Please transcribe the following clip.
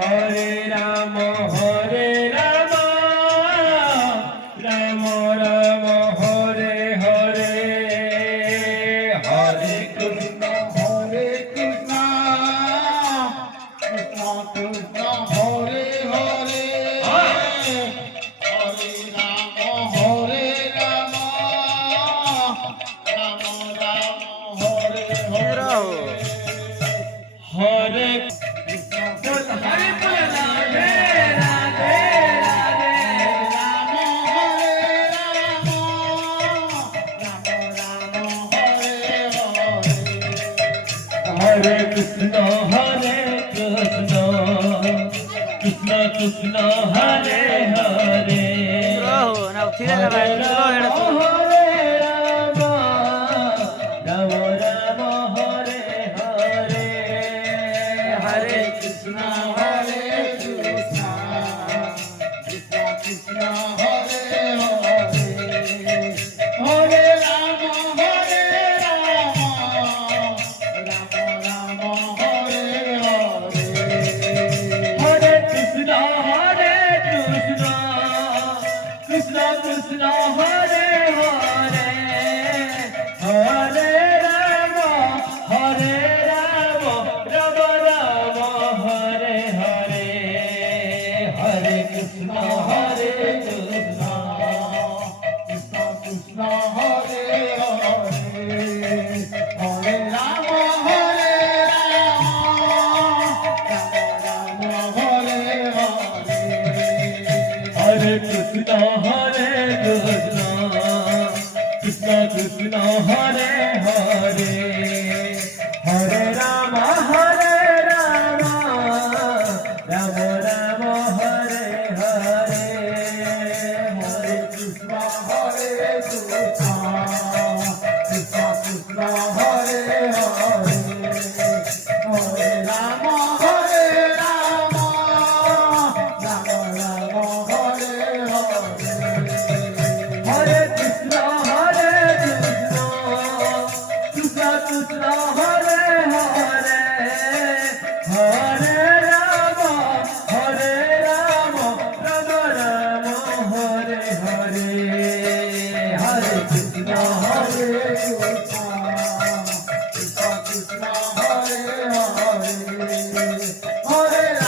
Hare Ram Ram Ram Hare Hare, Hare Krishna Krishna Krishna Hare Hare, Hare Ram Ram Ram Hare Hare, Hare Hare Krishna, Krishna Krishna, Hare Hare. Hare Rama, Rama Rama, Hare Hare. Hare Krishna, Krishna Krishna, Hare Hare. Hare Rama, Krishna Krishna, Hare Hare, Hare Rama, Rama Rama, Hare Hare, Hare Krishna, Krishna Krishna, Hare Hare, Hare Rama, Rama Rama, Hare Krishna, Krishna Krishna, Hare Hare, Hare Rama, Rama Rama, Hare Hare, Hare Krishna, Krishna Krishna, Hare Hare, Hare Rama, Rama Rama, Hare Hare, Hare Krishna, Krishna Krishna, Hare Hare, Hare Rama, Rama Rama, Hare Hare, Hare Krishna, Krishna Krishna, Hare Hare, Hare